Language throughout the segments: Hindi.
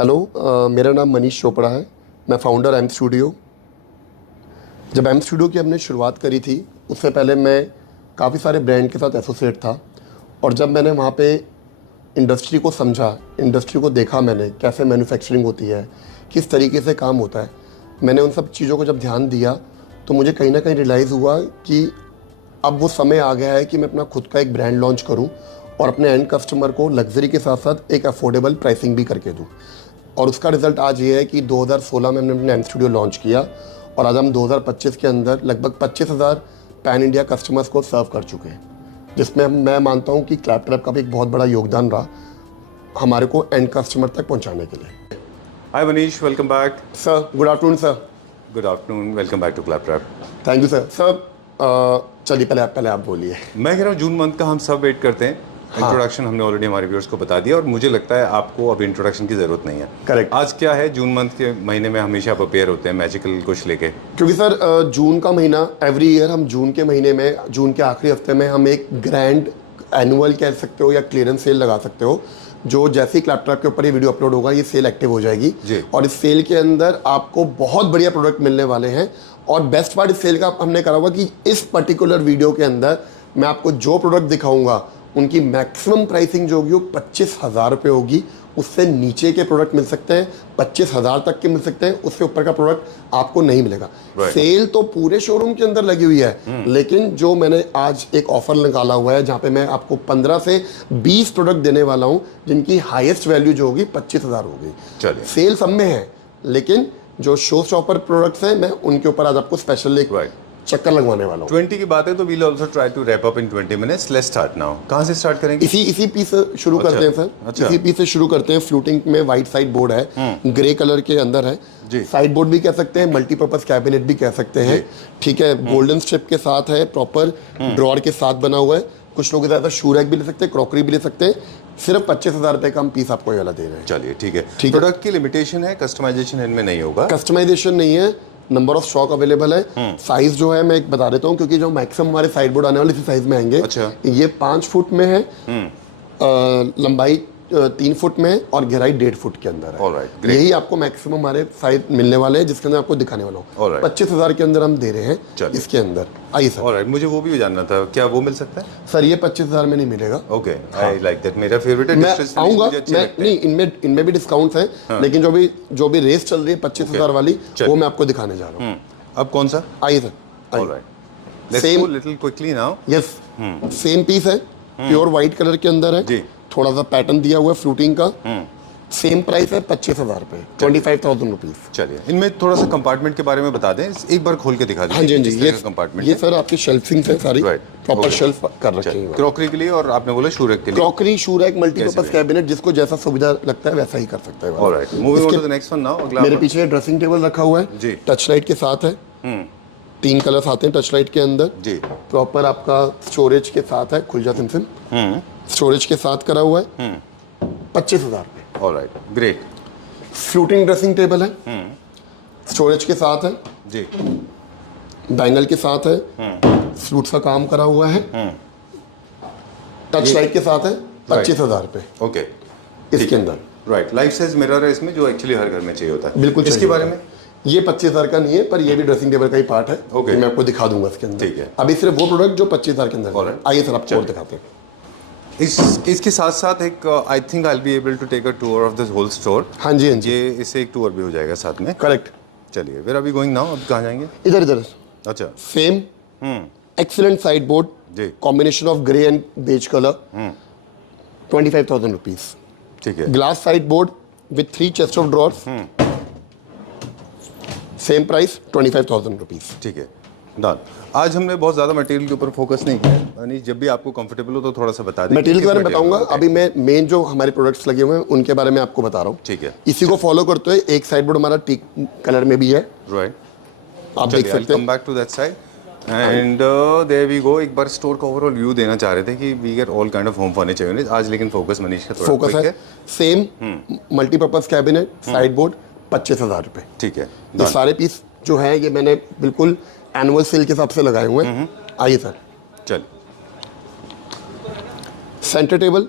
हेलो, मेरा नाम मनीष चोपड़ा है। मैं फाउंडर एम स्टूडियो। जब एम स्टूडियो की हमने शुरुआत करी थी उससे पहले मैं काफ़ी सारे ब्रांड के साथ एसोसिएट था, और जब मैंने वहाँ पे इंडस्ट्री को समझा, इंडस्ट्री को देखा, मैंने कैसे मैन्युफैक्चरिंग होती है, किस तरीके से काम होता है, मैंने उन सब चीज़ों को जब ध्यान दिया तो मुझे कहीं ना कहीं रियलाइज़ हुआ कि अब वो समय आ गया है कि मैं अपना खुद का एक ब्रांड लॉन्च करूं और अपने एंड कस्टमर को लग्जरी के साथ साथ एक अफोर्डेबल प्राइसिंग भी करके दूं। और उसका रिजल्ट आज ये है कि 2016 में हमने अपने एम स्टूडियो लॉन्च किया और आज हम 2025 के अंदर लगभग 25,000 पैन इंडिया कस्टमर्स को सर्व कर चुके हैं, जिसमें मैं मानता हूँ कि क्लैपट्रैप का भी एक बहुत बड़ा योगदान रहा हमारे को एंड कस्टमर तक पहुँचाने के लिए। Hi Manish, welcome back. Sir good afternoon. Sir good afternoon, welcome back to Claptrap. Thank you sir. Sir चलिए पहले आप बोलिए। मैं कह रहा हूँ जून मंथ का हम सब वेट करते हैं। इंट्रोडक्शन हमने ऑलरेडी हमारे व्यूअर्स को बता दिया और मुझे लगता है आपको अब इंट्रोडक्शन की ज़रूरत नहीं है। करेक्ट। आज क्या है, जून मंथ के महीने में हमेशा आप अपेयर होते हैं मैजिकल कुछ लेके, क्योंकि सर जून का महीना एवरी ईयर हम जून के महीने में, जून के आखिरी हफ्ते में हम एक ग्रैंड एनुअल कह सकते हो या क्लियरेंस सेल लगा सकते हो, जो जैसे ही क्लैपट्रैप के ऊपर ये वीडियो अपलोड होगा ये सेल एक्टिव हो जाएगी और इस सेल के अंदर आपको बहुत बढ़िया प्रोडक्ट मिलने वाले हैं। और बेस्ट पार्ट इस सेल का हमने करा हुआ कि इस पर्टिकुलर वीडियो के अंदर मैं आपको जो प्रोडक्ट दिखाऊंगा उनकी मैक्सिमम प्राइसिंग जो होगी वो 25,000 रुपये होगी। उससे नीचे के प्रोडक्ट मिल सकते हैं, 25,000 तक के मिल सकते हैं, उससे ऊपर का प्रोडक्ट आपको नहीं मिलेगा। सेल तो पूरे शोरूम के अंदर लगी हुई है, लेकिन जो मैंने आज एक ऑफर निकाला हुआ है जहाँ पे मैं आपको 15 से 20 प्रोडक्ट देने वाला हूँ जिनकी हाईएस्ट वैल्यू जो होगी 25,000 होगी। चलिए, सेल सब में है, लेकिन जो शो स्टॉपर प्रोडक्ट्स हैं मैं उनके ऊपर आज आपको स्पेशल एक चक्कर लगवाने वाला हूँ। 20 की बात है तो we'll also try to wrap up in 20 minutes. Let's start now. कहाँ से स्टार्ट करेंगे? इसी पीस से शुरू करते हैं सर। अच्छा। इसी पीस से शुरू करते हैं। फ्लूटिंग में वाइट साइड बोर्ड है, ग्रे कलर के अंदर है, साइड बोर्ड भी कह सकते हैं, मल्टीपर्पज कैबिनेट भी कह सकते हैं। ठीक है, गोल्डन स्ट्रिप के साथ है, प्रॉपर ड्रॉर के साथ बना हुआ है। कुछ लोग ज़्यादा शू रैक भी ले सकते हैं, क्रॉकरी भी ले सकते हैं। सिर्फ 25,000 रुपये का हम पीस आपको ये वाला दे रहे हैं। चलिए ठीक है। प्रोडक्ट की लिमिटेशन है, कस्टमाइजेशन इनमें नहीं होगा। कस्टमाइजेशन नहीं है, नंबर ऑफ स्टॉक अवेलेबल है। साइज जो है मैं एक बता देता हूँ, क्योंकि जो मैक्सिमम हमारे साइड बोर्ड आने वाले इसी साइज में आएंगे। अच्छा। ये 5 फुट में है, लंबाई 3 फुट में है और गहराई 1.5 फुट के अंदर है। Alright, यही आपको मैक्सिमम हमारे साइज मिलने वाले हैं, जिसके अंदर आपको दिखाने वाला हूँ। 25,000 के अंदर हम दे रहे हैं इसके अंदर। आइए सर। ऑलराइट, मुझे वो भी जानना था, क्या वो मिल सकता है? सर ये 25,000 में नहीं मिलेगा। Okay, I like that. मेरा फेवरेट है। मैं आऊँगा, नहीं इनमें भी डिस्काउंट्स हैं, लेकिन जो भी रेस चल रही है 25,000 वाली, वो मैं आपको दिखाने जा रहा हूँ। अब कौन सा? आइए sir. Alright, let's go little quickly now. Yes, same piece है, प्योर व्हाइट कलर के अंदर है जी। थोड़ा सा पैटर्न दिया हुआ है फ्लूटिंग का। सेम प्राइस है 25,000 रुपये, 25,000 रुपीज। चलिए, इनमें थोड़ा सा कंपार्टमेंट के बारे में बता दें, एक बार खोल के दिखा दें। हाँ जी, ये कंपार्टमेंट, ये सर आपकी शेल्फिंग है सारी, प्रॉपर शेल्फ कर रखी है। क्रॉकरी के लिए और आपने बोला शू रैक के लिए। Crockery, shoe rack, multipurpose cabinet, जिसको जैसा सुविधा लगता है वैसा ही कर सकता है। Alright, moving on to the next one now. अगला मेरे पीछे ड्रेसिंग टेबल रखा हुआ है जी, टच लाइट के साथ है। 3 कलर्स आते हैं टच लाइट के अंदर जी। प्रॉपर आपका स्टोरेज के साथ है, खुल जाते हैं, स्टोरेज के साथ करा हुआ है। 25,000 रुपये। Alright, great. Fluting dressing table है, स्टोरेज के साथ है जी, बैंगल के साथ है, फ्लूट्स का काम करा हुआ है, टच लाइट के साथ है। 25,000 रुपये। ओके, इसके अंदर राइट, लाइफ साइज मिरर है इसमें, जो एक्चुअली हर घर में चाहिए होता है। बिल्कुल। इसके बारे में ये 25,000 का नहीं है, पर ये भी ड्रेसिंग टेबल का ही पार्ट है। ओके, मैं आपको दिखा दूंगा इसके अंदर। ठीक है, अभी सिर्फ वो प्रोडक्ट जो 25,000 के अंदर। आइए सर आपको और दिखाते हैं। इसके साथ साथ एक I think I will be able to take a tour of this whole store. हाँ जी, हाँ जी, ये इससे एक टूर भी हो जाएगा साथ में। करेक्ट। चलिए, where are we going now? अब कहाँ जाएंगे? इधर। अच्छा, सेम एक्सीलेंट साइड बोर्ड जी, combination of grey and beige colour, 25,000 rupees. ठीक है। Glass side board with 3 chest of drawers, same price 25,000 rupees. ठीक है, डन। आज हमने बहुत ज़्यादा मटेरियल के ऊपर फोकस नहीं किया, यानी जब भी आपको कंफर्टेबल हो तो थोड़ा सा बता दें। मटेरियल के बारे में बताऊंगा। अभी मैं मेन जो हमारे प्रोडक्ट्स लगे हुए हैं उनके बारे में आपको बता रहा हूँ। ठीक है, इसी को फॉलो करते हुए एक साइड बोर्ड हमारा टीक कलर में भी है। राइट, आप देख सकते हैं। Come back to that side and there we go. एक बार स्टोर का ओवरऑल व्यू देना चाह रहे थे कि we get all kind of home furniture unit आज, लेकिन फोकस मनीष का थोड़ा फोकस है। Same multipurpose cabinet, side board, 25,000 रुपये। ठीक है, ये सारे पीस जो है ये मैंने बिल्कुल एनुअल सेल के हिसाब से लगाए हुए हैं। आइए सर। चल, सेंटर टेबल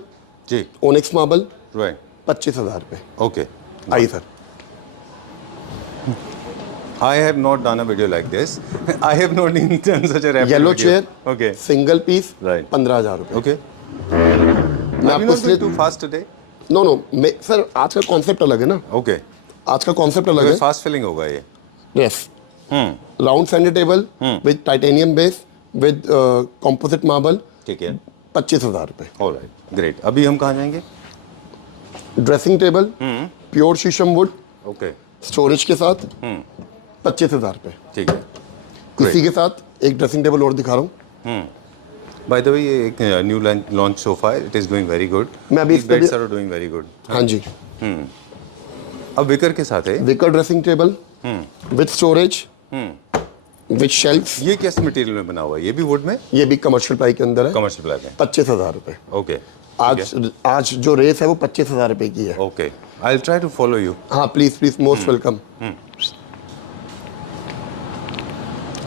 जी, ओनिक्स मार्बल, राइट, 25,000 रुपये। ओके, आइए sir. I have not done a video like this. I have not done such a rapid yellow video. Chair, Okay. Single piece, Right. 15,000 रुपए। Okay. मैं Are आपको you not इसलिए going too fast today? No sir, आज का कॉन्सेप्ट अलग है ना, Okay. आज का कॉन्सेप्ट अलग है। फास्ट फिलिंग होगा ये। Yes, round centre table with titanium base with composite marble, ठीक है। 25,000 रुपए। Alright, great. अभी हम कहाँ जाएंगे? ड्रेसिंग टेबल प्योर शीशम वुड, ओके, स्टोरेज के साथ 25,000 रुपए। ठीक है। इसी के साथ एक ड्रेसिंग टेबल और दिखा रहा हूँ। बाय द वे, ये एक न्यू लॉन्च सोफा है, it is doing very good. मैं अभी इस पे beds are doing very good. हाँ जी, अब विकर के साथ है। Wicker dressing table with storage with shelf. ये किस मटेरियल में बना हुआ है? ये भी वुड में? ये भी कमर्शियल प्राइस के अंदर है, कमर्शियल ब्लैक है। 25,000 रुपए। ओके, आज जो रेस है वो 25,000 रुपए की है। Okay, I will try to follow you. हाँ प्लीज प्लीज, मोस्ट वेलकम।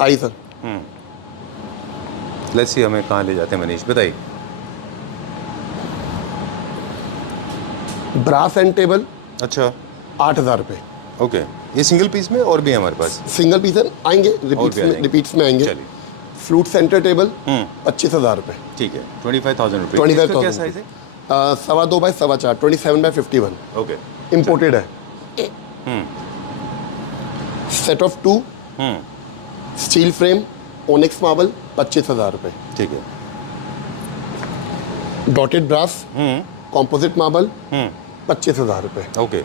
आइए सर। लेट्स सी हमें कहाँ ले जाते हैं मनीष, बताइए। ब्रास एंड टेबल अच्छा, 8,000 रुपए। ओके, ये सिंगल पीस में और भी है हमारे पास? सिंगल पीस है, आएंगे भी आ जाएंगे। रिपीट्स में आएंगे। चलिए, फ्रूट सेंटर टेबल 25,000 रुपए। ठीक है। 25,000 रुपये। 25,000 क्या साइज है? 2.25 बाय 4.25, 27/51। ओके, इम्पोर्टेड है। Set of 2 steel frame onyx marble 25,000 रुपए। ठीक है। डॉटेड ब्रास कॉम्पोजिट मार्बल 25,000 रुपए। Okay,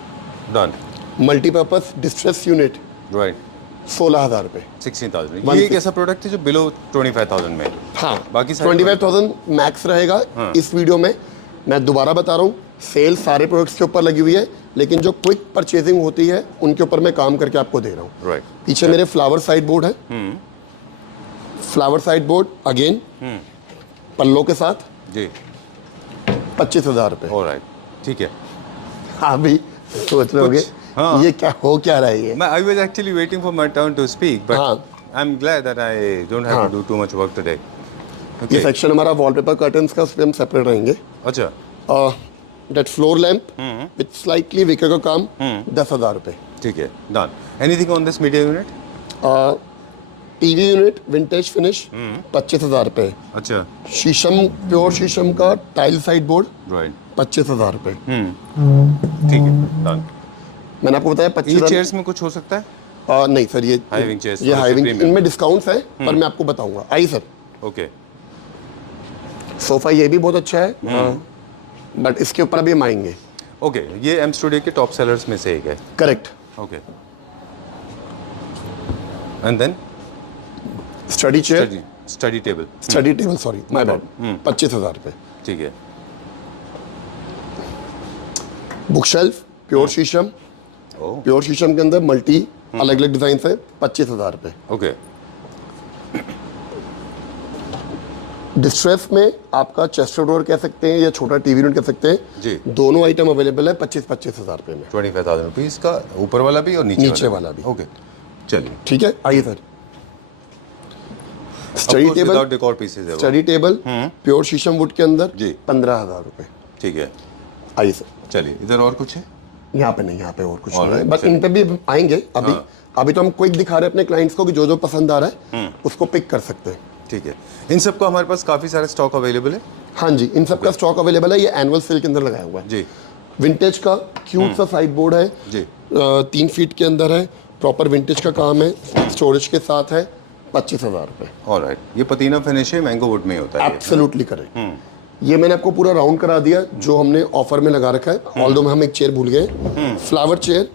done. Multipurpose distress unit right, 16,000 रुपए। 16,000। ये एक ऐसा प्रोडक्ट है जो बिलो 25,000 में है। हाँ, बाकी सारे 25,000 मैक्स रहेगा। इस वीडियो में मैं दोबारा बता रहा हूँ, सेल सारे प्रोडक्ट्स के ऊपर लगी हुई है, लेकिन जो क्विक परचेजिंग होती है उनके ऊपर मैं काम करके आपको दे रहा हूँ। राइट, पीछे मेरे फ्लावर साइड बोर्ड है, फ्लावर साइड बोर्ड अगेन पल्लों के साथ जी। 25,000 रुपए। ऑलराइट, ठीक है। हाँ भी सोच रहे होगे हाँ। ये क्या हो क्या रहा है ये। I was actually waiting for my turn to speak, but हाँ। I'm glad that I don't have to do too much work today. ये Okay. सेक्शन हमारा वॉलपेपर कर्टन्स का, उस पर हम सेपरेट रहेंगे। अच्छा, that floor lamp with slightly wicker का काम 10,000 रुपए। ठीक है, डन। Anything on this media unit? TV unit vintage finish 25,000 रुपए। अच्छा, शीशम प्योर शीशम का टाइल साइड बोर्ड राइट, 25,000 रुपए। ठीक है, डन। मैंने आपको बताया ये 25,000। चेयर्स में कुछ हो सकता है? नहीं सर, ये High wing chairs, ये थोड़े हाई से विंग, premium। इनमें डिस्काउंट्स है पर मैं आपको बताऊंगा। आइए सर। ओके, सोफा ये भी बहुत अच्छा है, बट इसके ऊपर अभी हम आएंगे। ओके, ये एम स्टूडियो के टॉप सेलर्स में से एक है। Correct. Okay, and then study chair, study table. Study table, sorry my bad, 25,000 रुपए। ठीक है, बुक शेल्फ प्योर शीशम, ओह, प्योर शीशम के अंदर मल्टी अलग अलग डिजाइन है, 25,000 रुपए। ओके, डिस्ट्रेस में आपका चेस्ट डोर कह सकते हैं या छोटा टीवी यूनिट कह सकते हैं जी। दोनों आइटम अवेलेबल है 25,000 रुपए में। 25,000 रुपीज का, ऊपर वाला भी और नीचे वाला भी। ओके, चलिए। ठीक है, आइए sir. Study table, without decor pieces है वो। स्टडी टेबल प्योर शीशम वुड के अंदर जी। 15,000 रुपए। ठीक है, आइए सर। चलिए। इधर और कुछ है? यहाँ पे नहीं, यहाँ पे और कुछ और नहीं है, है, बट इन पे भी आएंगे। अभी हाँ। अभी तो हम क्विक दिखा रहे हैं अपने क्लाइंट्स को कि जो जो पसंद आ रहा है उसको पिक कर सकते हैं। ठीक है, इन सब का हमारे पास काफ़ी सारा स्टॉक अवेलेबल है। हाँ जी, इन सब का स्टॉक अवेलेबल है। ये एनुअल सेल के अंदर लगाया हुआ है जी। विंटेज का क्यूट सा साइड बोर्ड है जी। 3 फीट के अंदर है, प्रॉपर विंटेज का काम है, स्टोरेज के साथ है, 25,000 रुपए। ऑलराइट, ये पतीना फिनिश है, मैंगो वुड में ही होता है। Absolutely correct. ये मैंने आपको पूरा राउंड करा दिया जो हमने ऑफर में लगा रखा है। ऑल्दो में हम एक चेयर भूल गए, फ्लावर चेयर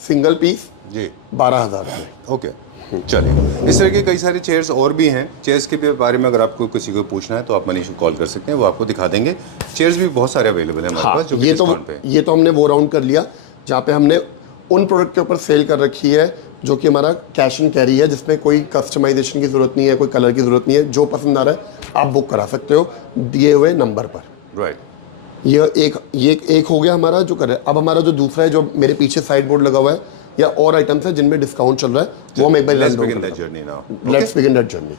सिंगल पीस जी। 12,000 रुपए। ओके, चलिए। इस तरह के कई सारे चेयर्स और भी हैं। चेयर्स के बारे में अगर आपको किसी को पूछना है तो आप मनीष को कॉल कर सकते हैं, वो आपको दिखा देंगे। चेयर्स भी बहुत सारे अवेलेबल हैं हमारे हाँ, पास, जो कि ये तो डिस्काउंट पे। ये तो हमने वो राउंड कर लिया जहाँ पे हमने उन प्रोडक्ट के ऊपर सेल कर रखी है जो कि हमारा कैश एंड कैरी है, जिसमें कोई कस्टमाइजेशन की ज़रूरत नहीं है, कोई कलर की ज़रूरत नहीं है। जो पसंद आ रहा है आप बुक करा सकते हो दिए हुए नंबर पर। राइट, ये एक हो गया हमारा जो कर रहे हैं। अब हमारा जो दूसरा है, जो मेरे पीछे साइड बोर्ड लगा हुआ है या और आइटम्स है जिनमें डिस्काउंट चल रहा है, वो हम एक बार let's begin that journey now. Let's begin that journey.